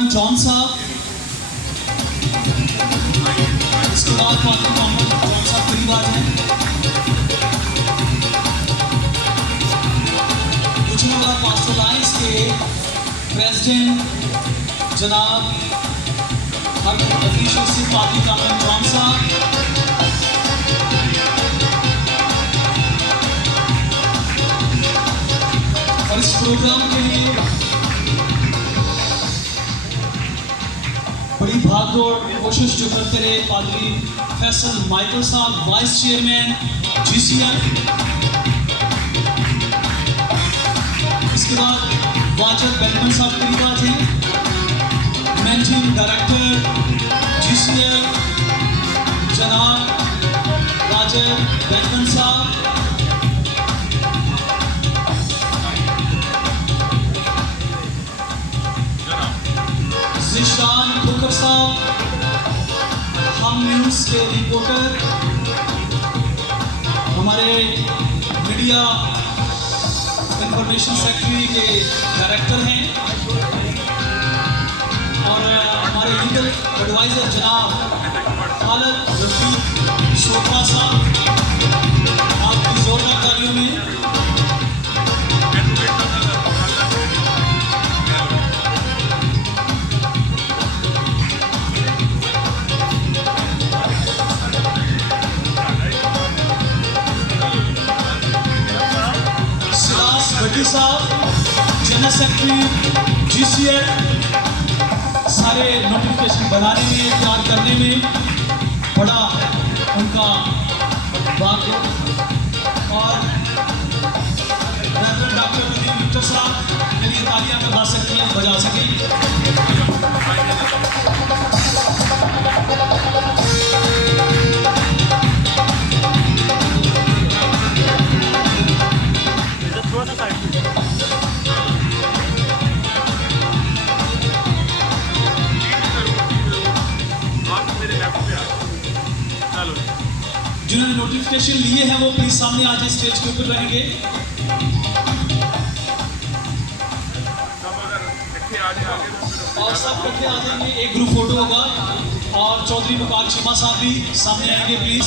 Comrade John साहब, इसके बाद पार्टी कॉमरेड जॉन साहब करीब आ जाएं। गुजरात पास्टर लाइन्स के प्रेसिडेंट जनाब ऑफिशियल से पार्टी कॉमरेड जॉन साहब, और इस प्रोग्राम के लिए बड़ी भागदौड़ कोशिश जो करते रहे पादरी फैसल माइकल साहब, वाइस चेयरमैन GCF। इसके बाद वाजद बेगम साहब करीब आ जाएं, मैनेजिंग डायरेक्टर GCF जनाब वाजद बेगम साहब। जिशान ठोकर साहब, हम न्यूज़ के रिपोर्टर, हमारे मीडिया इंफॉर्मेशन सेक्रेटरी के डायरेक्टर हैं, और हमारे लीगल एडवाइजर जनाब खालिद रफीक सोफा साहब, आपकी जोरदार तालियों में। साहब जनरल सेक्रेटरी GCF, सारे नोटिफिकेशन बनाने में, तैयार करने में बड़ा उनका भाग है। और रेवरेंड डॉक्टर नदीम मित्तल साहब मेरी तालियां बजा सकती हैं, बजा सकें। जिन्होंने नोटिफिकेशन लिए हैं वो प्लीज सामने आ जाए, स्टेज के ऊपर रहेंगे। और सब इकट्ठे आ जाएंगे, एक ग्रुप फोटो होगा, और चौधरी मुकाल शिमा साहब भी सामने आएंगे प्लीज।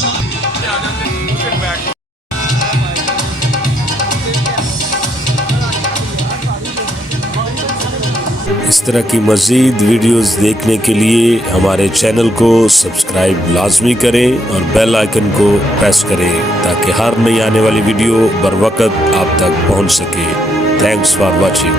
इस तरह की मज़ीद वीडियोस देखने के लिए हमारे चैनल को सब्सक्राइब लाजमी करें और बेल आइकन को प्रेस करें ताकि हर नई आने वाली वीडियो बर वक्त आप तक पहुंच सके। Thanks for watching.